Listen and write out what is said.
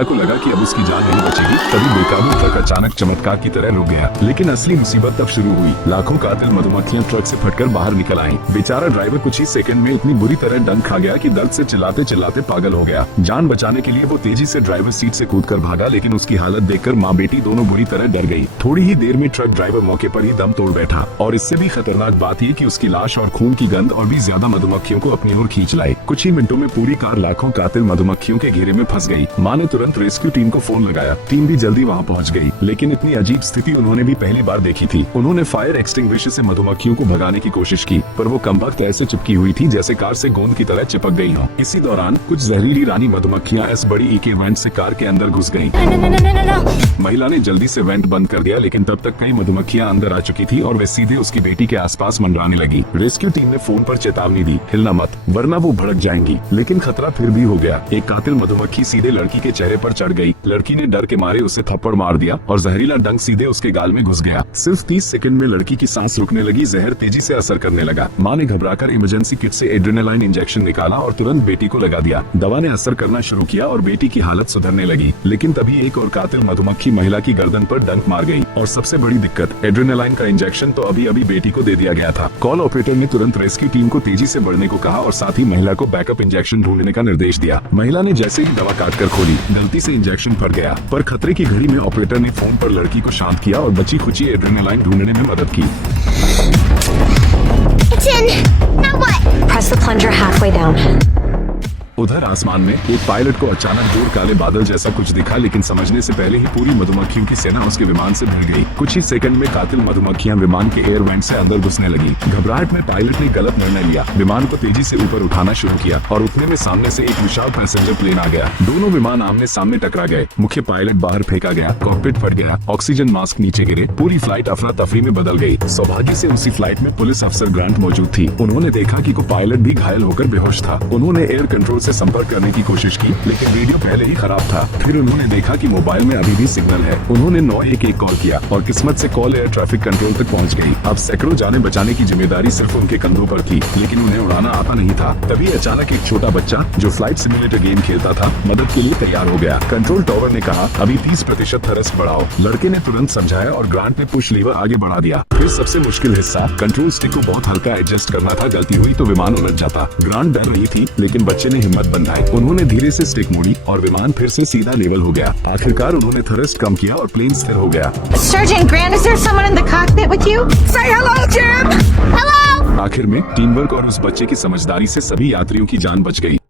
महिला को लगा कि अब उसकी जान नहीं बचेगी, तभी बेकाबू ट्रक अचानक चमत्कार की तरह रुक गया। लेकिन असली मुसीबत तब शुरू हुई। लाखों कातिल मधुमक्खियां ट्रक से फटकर बाहर निकल आईं। बेचारा ड्राइवर कुछ ही सेकंड में इतनी बुरी तरह डंक खा गया कि दर्द से चिल्लाते चिल्लाते पागल हो गया। जान बचाने के लिए वो तेजी से ड्राइवर सीट से कूदकर भागा, लेकिन उसकी हालत देखकर माँ बेटी दोनों बुरी तरह डर गई। थोड़ी ही देर में ट्रक ड्राइवर मौके पर ही दम तोड़ बैठा, और इससे भी खतरनाक बात ये कि उसकी लाश और खून की गंध और भी ज्यादा मधुमक्खियों को अपनी ओर खींच लाई। कुछ ही मिनटों में पूरी कार लाखों कातिल मधुमक्खियों के घेरे में फंस गई। माँ ने तुरंत रेस्क्यू टीम को फोन लगाया। टीम भी जल्दी वहाँ पहुँच गई, लेकिन इतनी अजीब स्थिति उन्होंने भी पहली बार देखी थी। उन्होंने फायर एक्सटिंग्विशर से मधुमक्खियों को भगाने की कोशिश की, पर वो कमबख्त ऐसे चिपकी हुई थी जैसे कार से गोंद की तरह चिपक गई हो। इसी दौरान कुछ जहरीली रानी मधुमक्खियां इस बड़ी ईके वेंट से कार के अंदर घुस गईं। महिला ने जल्दी से वेंट बंद कर दिया, लेकिन तब तक कई मधुमक्खियां अंदर आ चुकी थी और वे सीधे उसकी बेटी के आसपास मंडराने लगी। रेस्क्यू टीम ने फोन पर चेतावनी दी, हिलना मत वरना वो भड़क जाएंगी। लेकिन खतरा फिर भी हो गया। एक कातिल मधुमक्खी सीधे लड़की के चेहरे पर चढ़ गई। लड़की ने डर के मारे उसे थप्पड़ मार दिया और जहरीला डंक सीधे उसके गाल में घुस गया। सिर्फ 30 सेकंड में लड़की की सांस रुकने लगी। जहर तेजी से असर करने लगा। माँ ने घबराकर इमरजेंसी किट से एड्रेनालाइन इंजेक्शन निकाला और तुरंत बेटी को लगा दिया। दवा ने असर करना शुरू किया और बेटी की हालत सुधरने लगी। लेकिन तभी एक और कातिल मधुमक्खी महिला की गर्दन पर डंक मार गई। और सबसे बड़ी दिक्कत, एड्रेनालाइन का इंजेक्शन तो अभी अभी बेटी को दे दिया गया था। कॉल ऑपरेटर ने तुरंत रेस्क्यू टीम को तेजी से बढ़ने को कहा और साथ ही महिला को बैकअप इंजेक्शन ढूंढने का निर्देश दिया। महिला ने जैसे ही दवा काट कर खोली, गलती से इंजेक्शन फट गया। पर खतरे की घड़ी में ऑपरेटर ने फोन पर लड़की को शांत किया और बची खुची एड्रेनालाइन ढूंढने में मदद की। It's in. Now what? Press the plunger halfway down. उधर आसमान में एक पायलट को अचानक दूर काले बादल जैसा कुछ दिखा, लेकिन समझने से पहले ही पूरी मधुमक्खियों की सेना उसके विमान से भिड़ गई। कुछ ही सेकंड में कातिल मधुमक्खियां विमान के एयर वेंट से अंदर घुसने लगी। घबराहट में पायलट ने गलत निर्णय लिया। विमान को तेजी से ऊपर उठाना शुरू किया और उतने में सामने से एक विशाल पैसेंजर प्लेन आ गया। दोनों विमान आमने सामने टकरा गए। मुख्य पायलट बाहर फेंका गया, कॉकपिट फट गया, ऑक्सीजन मास्क नीचे गिरे। पूरी फ्लाइट अफरा तफरी में बदल गई। सौभाग्य से उसी फ्लाइट में पुलिस अफसर ग्रांट मौजूद थी। उन्होंने देखा कि को पायलट भी घायल होकर बेहोश था। उन्होंने एयर कंट्रोल से संपर्क करने की कोशिश की, लेकिन रेडियो पहले ही खराब था। फिर उन्होंने देखा कि मोबाइल में अभी भी सिग्नल है। उन्होंने 911 कॉल किया और किस्मत से कॉल एयर ट्रैफिक कंट्रोल तक पहुंच गई। अब सैकड़ों जाने बचाने की जिम्मेदारी सिर्फ उनके कंधों पर थी, लेकिन उन्हें उड़ाना आता नहीं था। तभी अचानक एक छोटा बच्चा जो फ्लाइट सिमुलेटर गेम खेलता था, मदद के लिए तैयार हो गया। कंट्रोल टावर ने कहा, अभी 30% थ्रस्ट बढ़ाओ। लड़के ने तुरंत समझाया और ग्रांट ने पुश लीवर आगे बढ़ा दिया। फिर सबसे मुश्किल हिस्सा, कंट्रोल स्टिक को बहुत हल्का एडजस्ट करना था। गलती हुई तो विमान उलट जाता। ग्रांट डर रही थी, लेकिन बच्चे ने हिम्मत बंधाई। उन्होंने धीरे से स्टिक मोड़ी और विमान फिर से सीधा लेवल हो गया। आखिरकार उन्होंने थ्रस्ट कम किया और प्लेन स्थिर हो गया। Sergeant Grant, is there someone in the cockpit with you? Say hello, Jim! Hello. आखिर में टीम वर्क और उस बच्चे की समझदारी से सभी यात्रियों की जान बच गई।